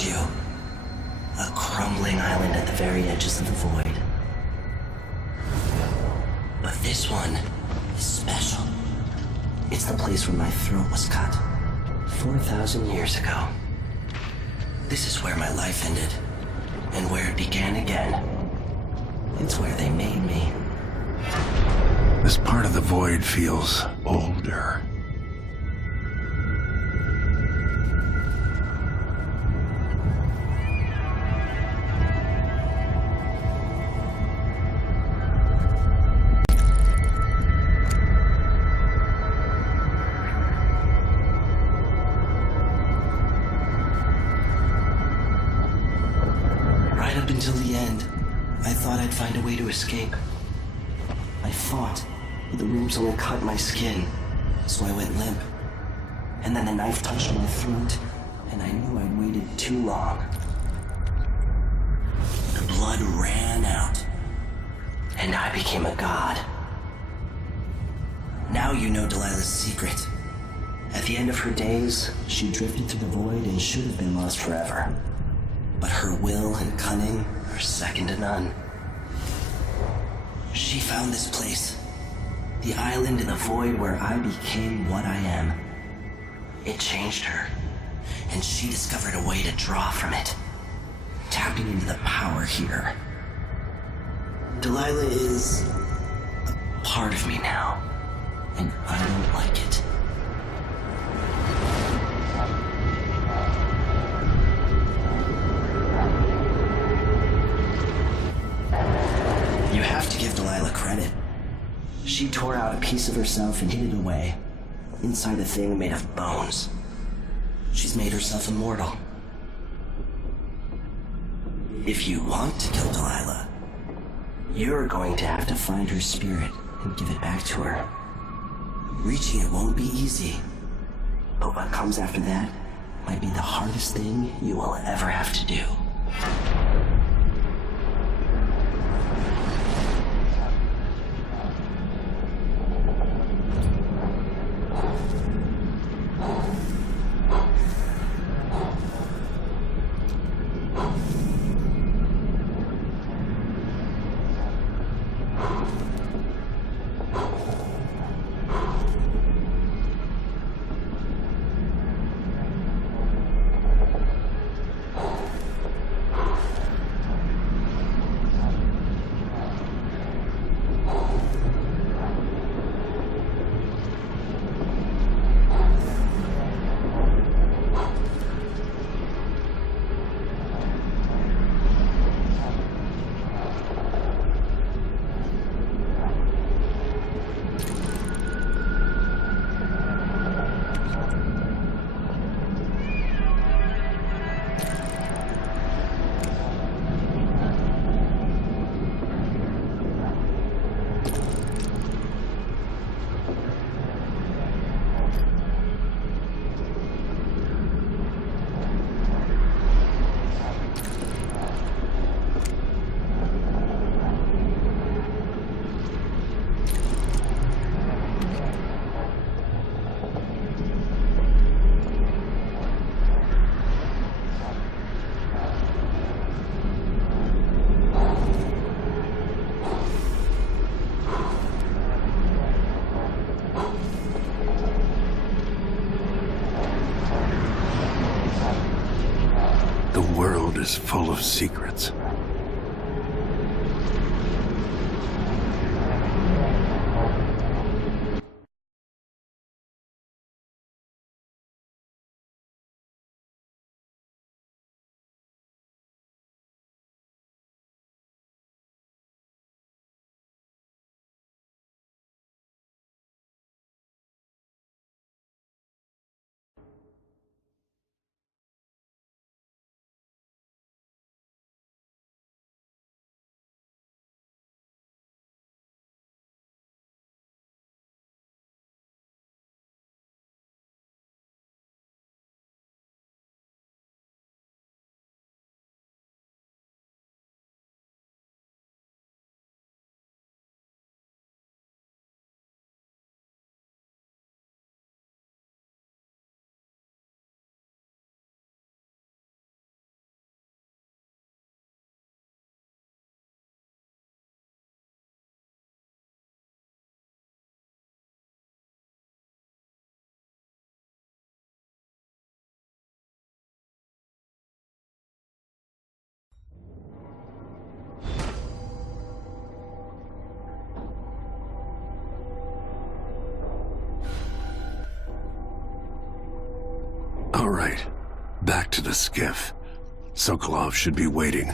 around you. A crumbling island at the very edges of the void. But this one is special. It's the place where my throat was cut 4,000 years ago. This is where my life ended, and where it began again. It's where they made me. This part of the void feels older. Right up until the end, I thought I'd find a way to escape. I fought, but the rooms only cut my skin, so I went limp. And then the knife touched my throat, and I knew I'd waited too long. The blood ran out, and I became a god. Now you know Delilah's secret. At the end of her days, she drifted through the void and should have been lost forever. But her will and cunning are second to none. She found this place, the island in the void where I became what I am. It changed her, and she discovered a way to draw from it, tapping into the power here. Delilah is a part of me now, and I don't like it. You have to give Delilah credit. She tore out a piece of herself and hid it away, inside a thing made of bones. She's made herself immortal. If you want to kill Delilah, you're going to have to find her spirit and give it back to her. Reaching it won't be easy, but what comes after that might be the hardest thing you will ever have to do. The world is full of secrets. All right. Back to the skiff. Sokolov should be waiting.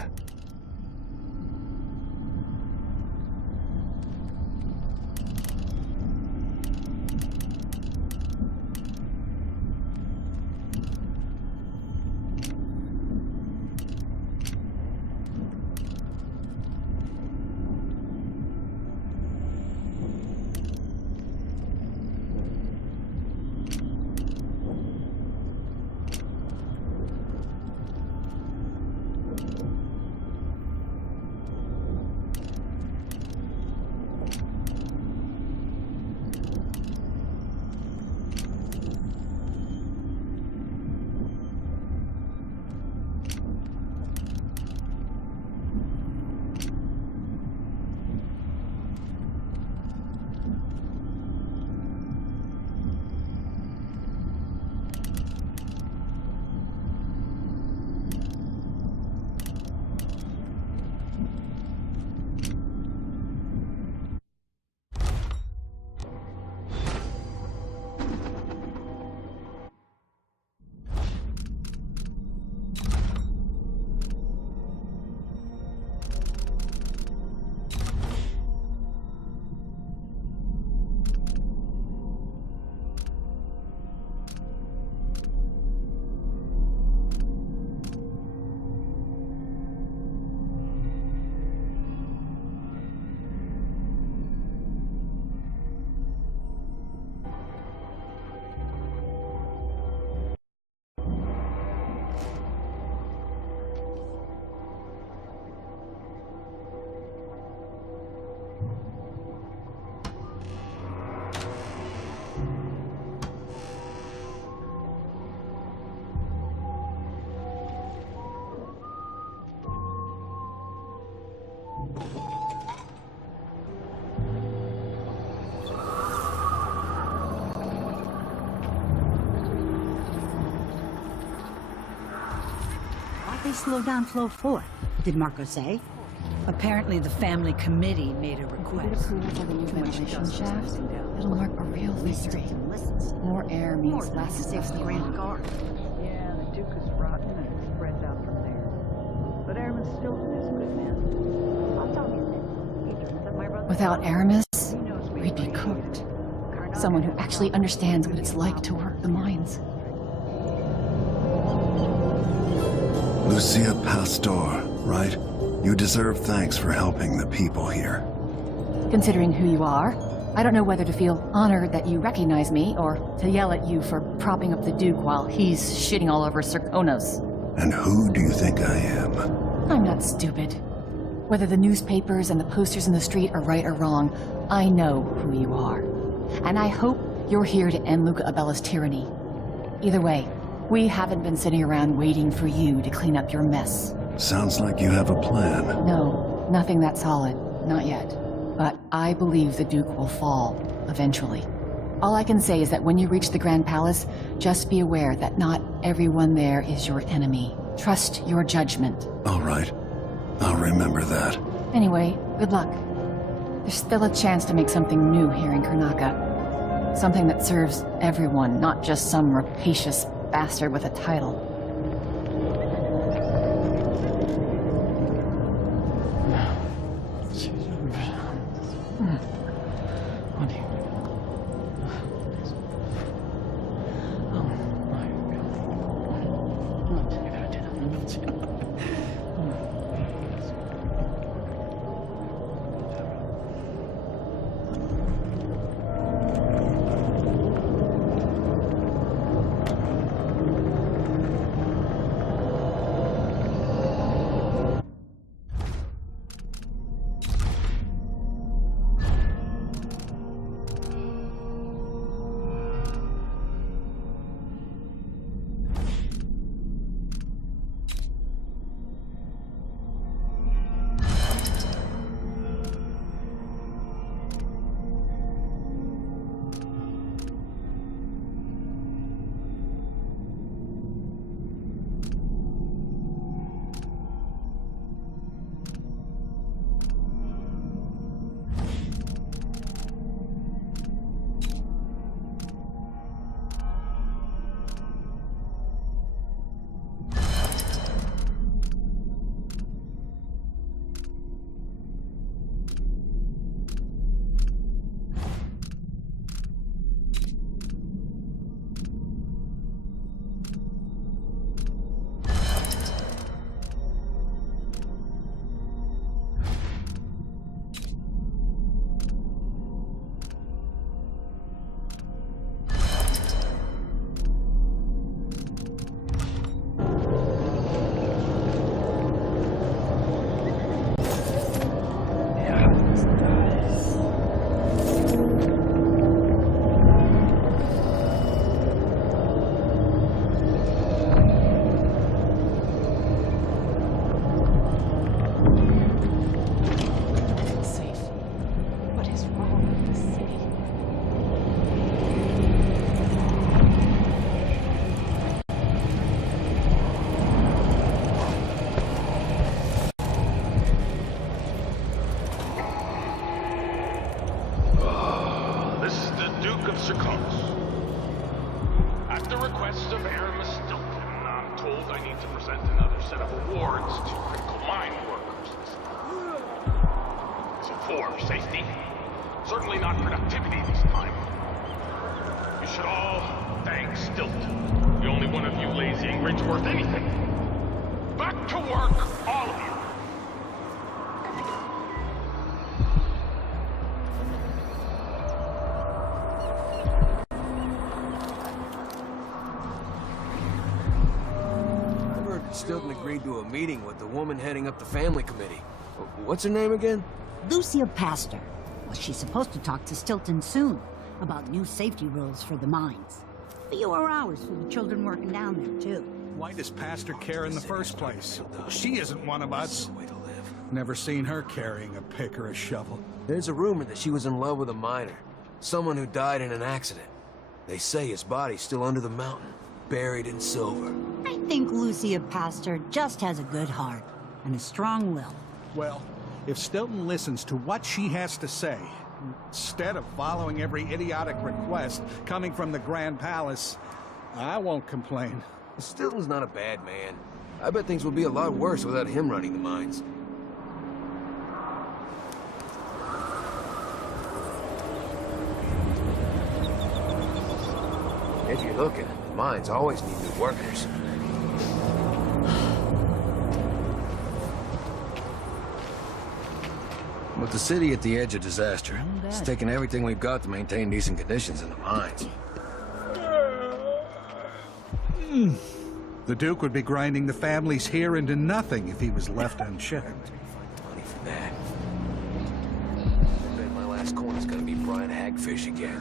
They slowed down flow 4. Did Marco say? Apparently the family committee made a request. For the new ventilation shaft, it'll mark a real victory. More air means less stuff to Grand Guard. Yeah, the Duke is rotten and it spreads out from there. But Airman Stilton is a good man. I'll tell you this. He turns out my brother. Without Aramis, we'd be cooked. Someone who actually understands what it's like to work the mines. Lucia Pastor, right? You deserve thanks for helping the people here. Considering who you are, I don't know whether to feel honored that you recognize me or to yell at you for propping up the Duke while he's shitting all over Serkonos. And who do you think I am? I'm not stupid. Whether the newspapers and the posters in the street are right or wrong, I know who you are. And I hope you're here to end Luca Abella's tyranny. Either way, we haven't been sitting around waiting for you to clean up your mess. Sounds like you have a plan. No, nothing that solid. Not yet. But I believe the Duke will fall, eventually. All I can say is that when you reach the Grand Palace, just be aware that not everyone there is your enemy. Trust your judgment. All right. I'll remember that. Anyway, good luck. There's still a chance to make something new here in Karnaca. Something that serves everyone, not just some rapacious bastard with a title. told I need to present another set of awards to critical mine workers. Is it for safety? Certainly not productivity this time. You should all thank Stilton. The only one of you lazy ingrates worth anything. Back to work, all of you. Stilton agreed to a meeting with the woman heading up the family committee. What's her name again? Lucia Pastor. Well, she's supposed to talk to Stilton soon about new safety rules for the mines. Fewer hours for the children working down there, too. Why does Pastor care in the first place? She isn't one of us. Never seen her carrying a pick or a shovel. There's a rumor that she was in love with a miner. Someone who died in an accident. They say his body's still under the mountain, buried in silver. I think Lucia Pastor just has a good heart and a strong will. Well, if Stilton listens to what she has to say, instead of following every idiotic request coming from the Grand Palace, I won't complain. Stilton's not a bad man. I bet things would be a lot worse without him running the mines. If you're looking, mines always need new workers. With the city at the edge of disaster, it's taken everything we've got to maintain decent conditions in the mines. The Duke would be grinding the families here into nothing if he was left unchecked. Money for that. I bet my last corner's gonna be Brian Hagfish again.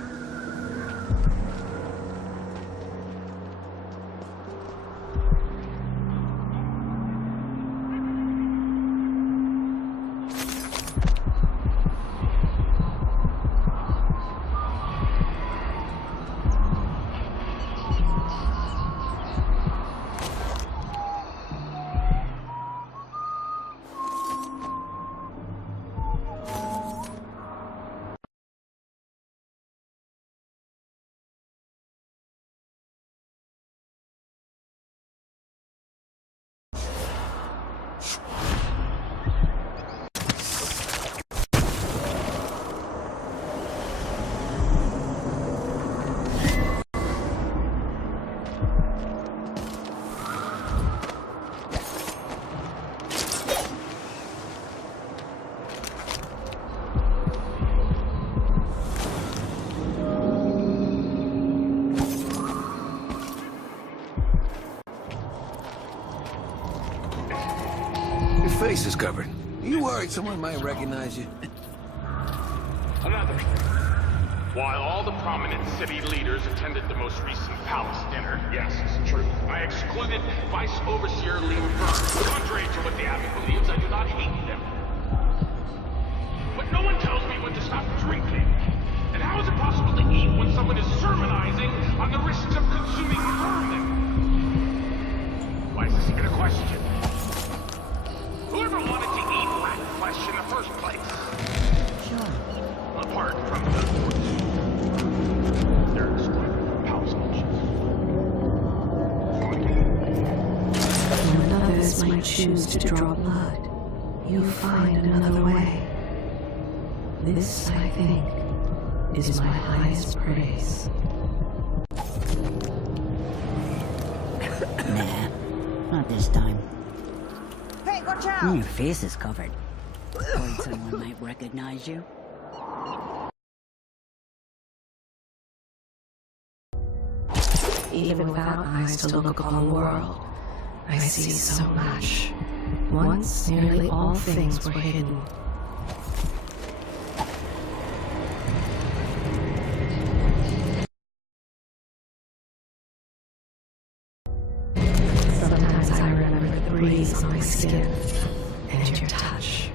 Face is covered. Are you worried someone might recognize you? Another thing. While all the prominent city leaders attended the most recent palace dinner, yes, it's true, I excluded Vice Overseer Lee Burns. Contrary to what the abbot believes, I do not hate them. But no one tells me when to stop drinking. And how is it possible to eat when someone is sermonizing on the risks of consuming vermin? Why is this even a question? Whoever wanted to eat black flesh in the first place? Sure. Apart from the they're excluded from palace functions. When others might choose to draw blood, you find another way. This, I think, is my highest praise. Nah, not this time. Hey, watch out! Your face is covered. Worried someone might recognize you. Even without eyes to look upon the world, I see so much. Once, nearly all things were hidden. Sometimes I remember the breeze on my skin and your touch.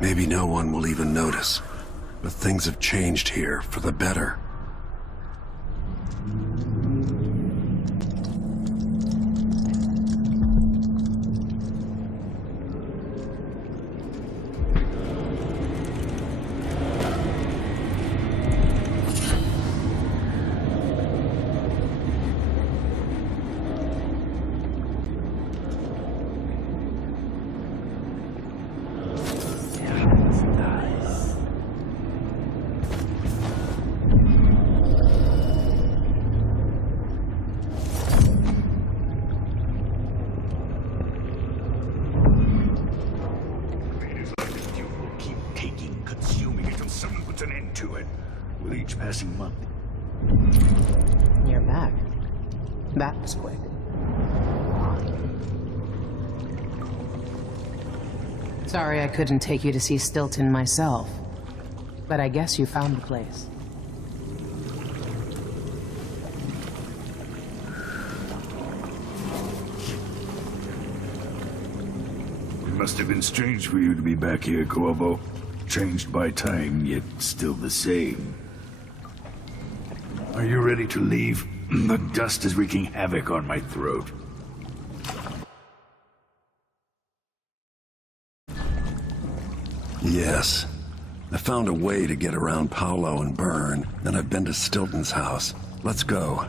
Maybe no one will even notice, but things have changed here for the better. With each passing month. You're back. That was quick. Sorry I couldn't take you to see Stilton myself, but I guess you found the place. It must have been strange for you to be back here, Corvo. Changed by time, yet still the same. Are you ready to leave? The dust is wreaking havoc on my throat. Yes. I found a way to get around Paolo and Byrne, then I've been to Stilton's house. Let's go.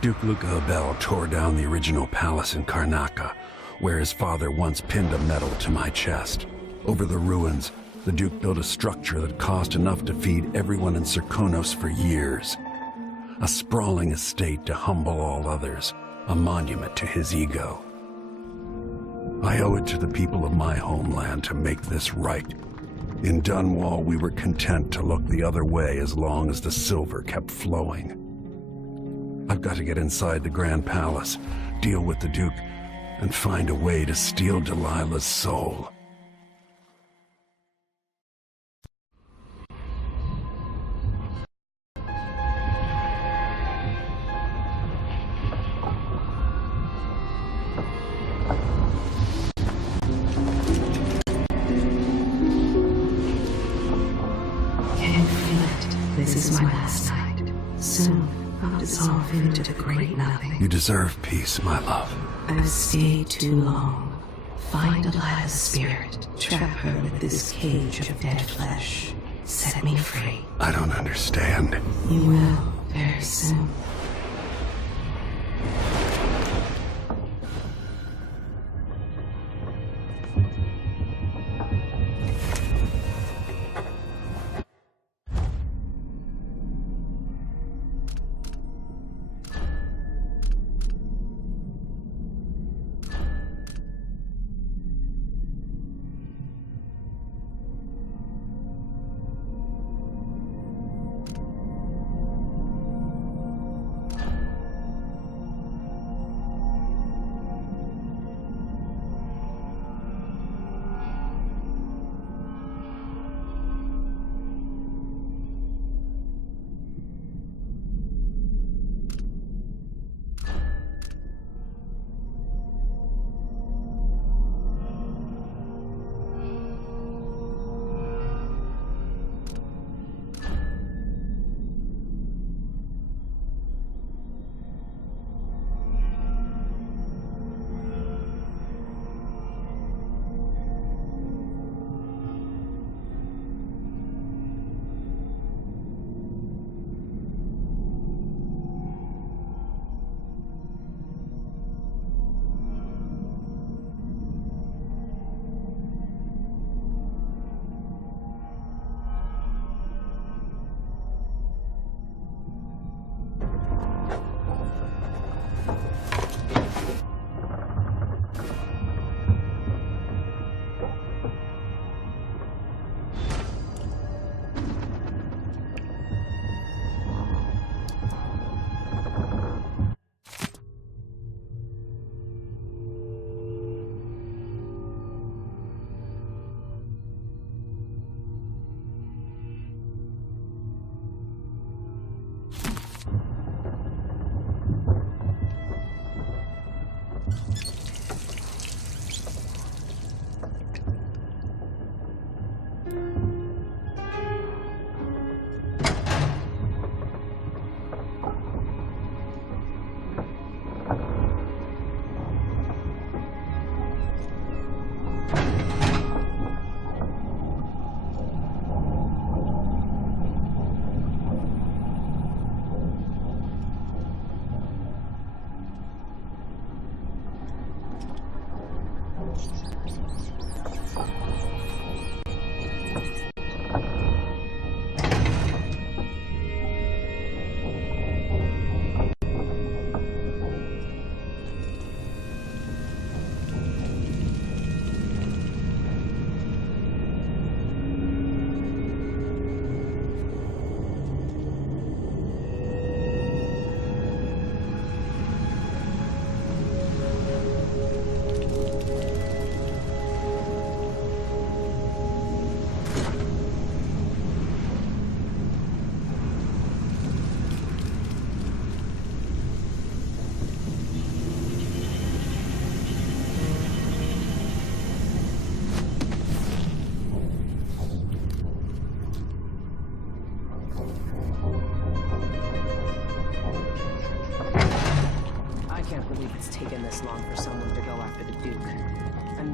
Duke Luca Abel tore down the original palace in Karnaca, where his father once pinned a medal to my chest. Over the ruins, the Duke built a structure that cost enough to feed everyone in Serkonos for years. A sprawling estate to humble all others, a monument to his ego. I owe it to the people of my homeland to make this right. In Dunwall, we were content to look the other way as long as the silver kept flowing. I've got to get inside the Grand Palace, deal with the Duke, and find a way to steal Delilah's soul. Can you feel it? This is my last night. Soon, I'll dissolve into the great nothing. You deserve peace, my love. I've stayed too long. Find Delilah's spirit. Trap her with this cage of dead flesh. Set me free. I don't understand. You will, very soon.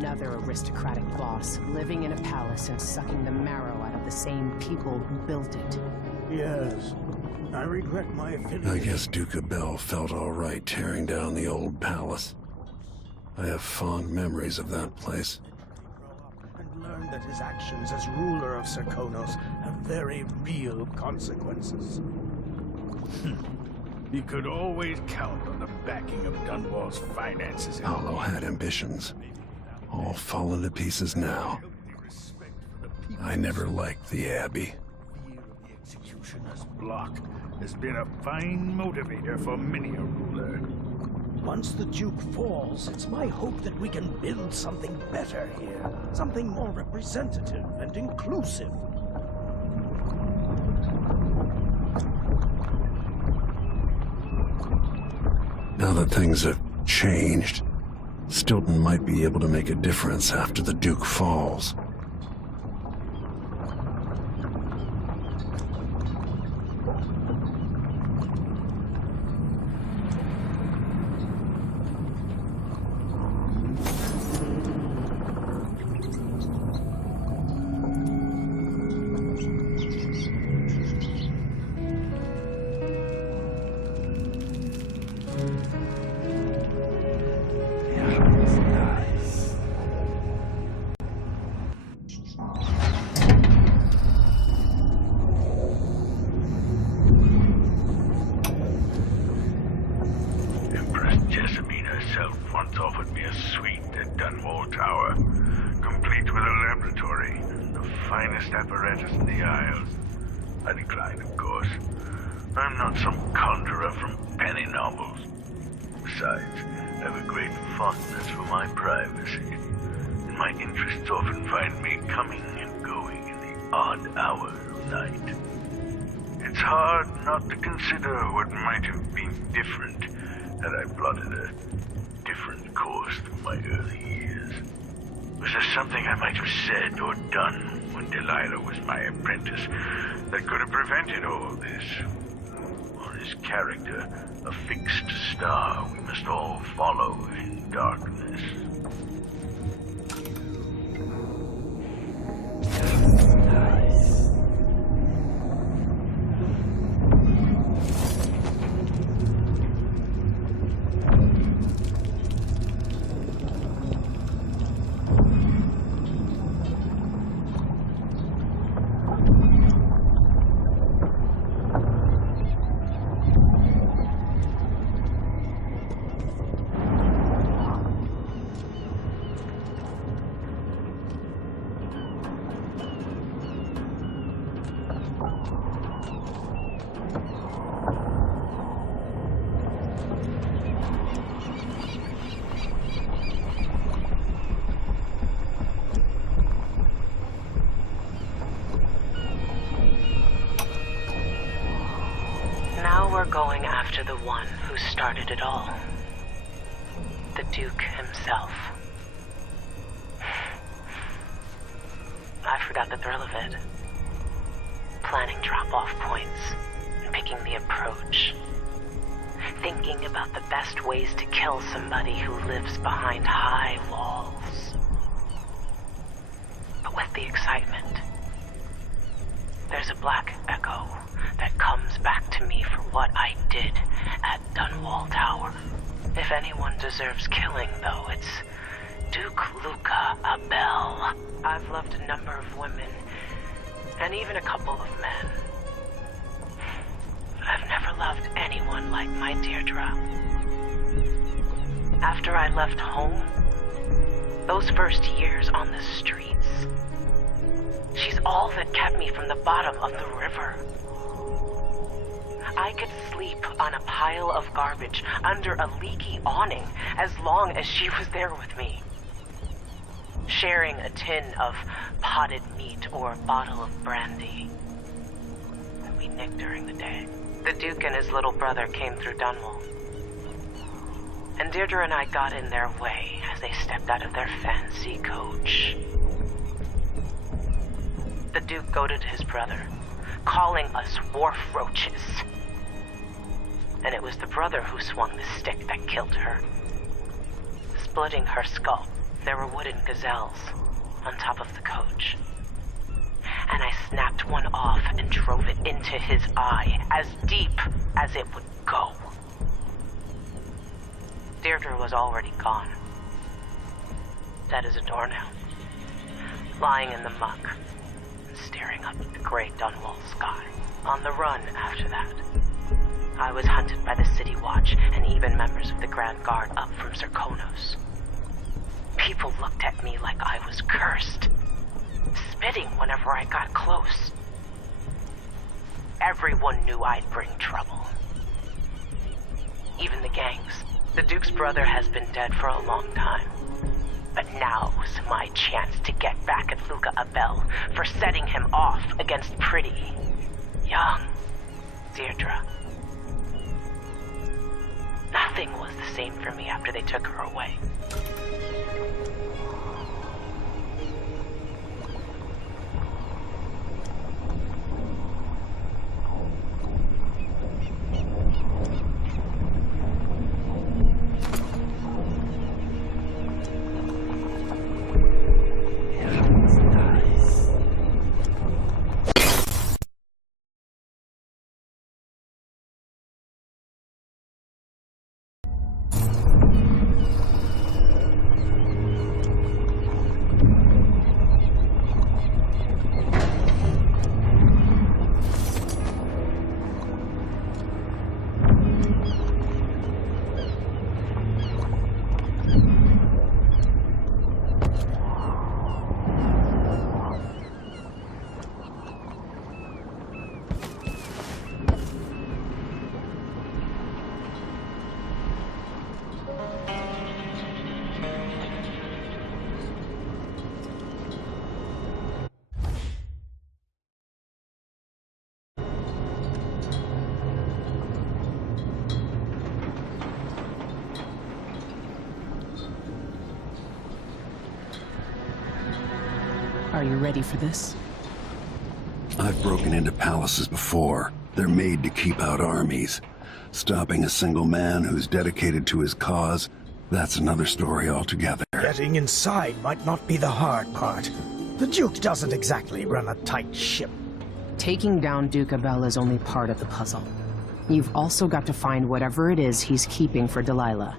Another aristocratic boss, living in a palace and sucking the marrow out of the same people who built it. Yes. I regret my affiliation. I guess Duke Abel felt all right tearing down the old palace. I have fond memories of that place. And learned that his actions as ruler of Serkonos have very real consequences. He could always count on the backing of Dunwall's finances. Hollow had ambitions. All fallen to pieces now. I never liked the Abbey. Fear of the executioner's block has been a fine motivator for many a ruler. Once the Duke falls, it's my hope that we can build something better here. Something more representative and inclusive. Now that things have changed, Stilton might be able to make a difference after the Duke falls. Once offered me a suite at Dunwall Tower, complete with a laboratory and the finest apparatus in the Isles. I declined, of course. I'm not some conjurer from penny novels. Besides, I have a great fondness for my privacy, and my interests often find me coming and going in the odd hours of night. It's hard not to consider what might have been different had I plotted a different course through my early years. Was there something I might have said or done when Delilah was my apprentice that could have prevented all this? Or is character a fixed star we must all follow in darkness? We're going after the one who started it all. The Duke himself. I forgot the thrill of it. Planning drop-off points and picking the approach. Thinking about the best ways to kill somebody who lives behind high walls. But with the excitement, there's a black echo that comes back to me for what I did at Dunwall Tower. If anyone deserves killing, though, it's Duke Luca Abel. I've loved a number of women, and even a couple of men. But I've never loved anyone like my Deirdre. After I left home, those first years on the streets, she's all that kept me from the bottom of the river. I could sleep on a pile of garbage under a leaky awning as long as she was there with me. Sharing a tin of potted meat or a bottle of brandy that we nicked during the day. The Duke and his little brother came through Dunwall. And Deirdre and I got in their way as they stepped out of their fancy coach. The Duke goaded his brother, calling us wharf roaches. And it was the brother who swung the stick that killed her, splitting her skull There were wooden gazelles on top of the coach. And I snapped one off and drove it into his eye, as deep as it would go. Deirdre was already gone. Dead as a doornail. Lying in the muck, and staring up at the gray Dunwall sky. On the run after that. I was hunted by the City Watch and even members of the Grand Guard up from Zirkonos. People looked at me like I was cursed, spitting whenever I got close. Everyone knew I'd bring trouble. Even the gangs. The Duke's brother has been dead for a long time. But now's my chance to get back at Luca Abel for setting him off against pretty, young Deirdre. Nothing was the same for me after they took her away. Are you ready for this? I've broken into palaces before. They're made to keep out armies. Stopping a single man who's dedicated to his cause, that's another story altogether. Getting inside might not be the hard part. The Duke doesn't exactly run a tight ship. Taking down Duke Abel is only part of the puzzle. You've also got to find whatever it is he's keeping for Delilah.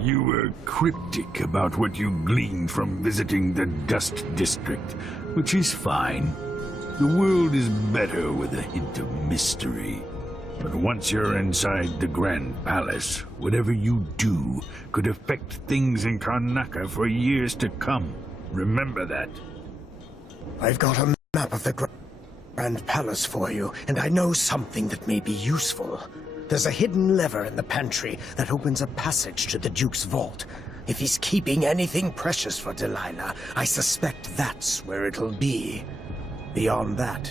You were cryptic about what you gleaned from visiting the Dust District, which is fine. The world is better with a hint of mystery. But once you're inside the Grand Palace, whatever you do could affect things in Karnaca for years to come. Remember that. I've got a map of the Grand Palace for you, and I know something that may be useful. There's a hidden lever in the pantry that opens a passage to the Duke's vault. If he's keeping anything precious for Delilah, I suspect that's where it'll be. Beyond that,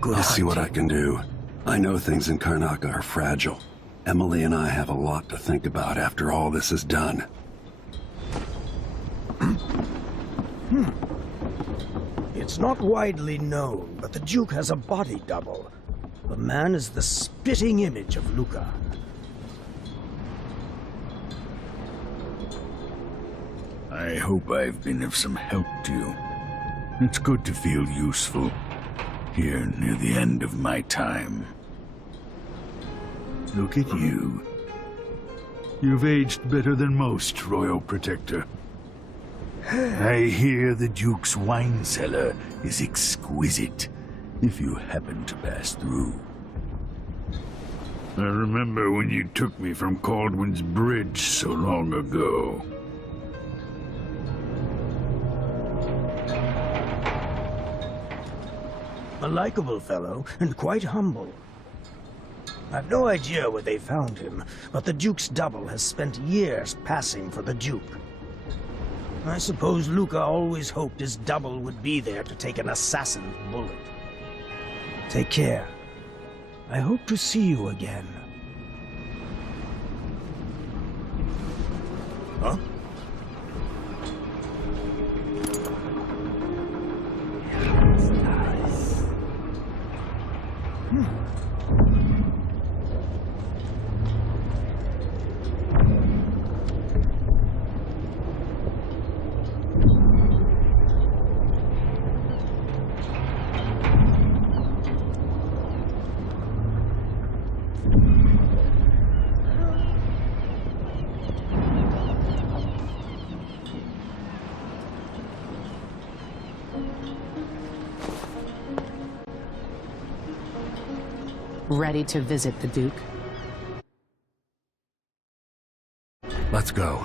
good I'll see what I hunting. can do. I know things in Karnaca are fragile. Emily and I have a lot to think about after all this is done. It's not widely known, but the Duke has a body double. The man is the spitting image of Luca. I hope I've been of some help to you. It's good to feel useful, here near the end of my time. Look at you. You've aged better than most, Royal Protector. I hear the Duke's wine cellar is exquisite, if you happen to pass through. I remember when you took me from Caldwin's Bridge so long ago. A likable fellow, and quite humble. I've no idea where they found him, but the Duke's double has spent years passing for the Duke. I suppose Luca always hoped his double would be there to take an assassin's bullet. Take care. I hope to see you again. Huh? Ready to visit the Duke? Let's go.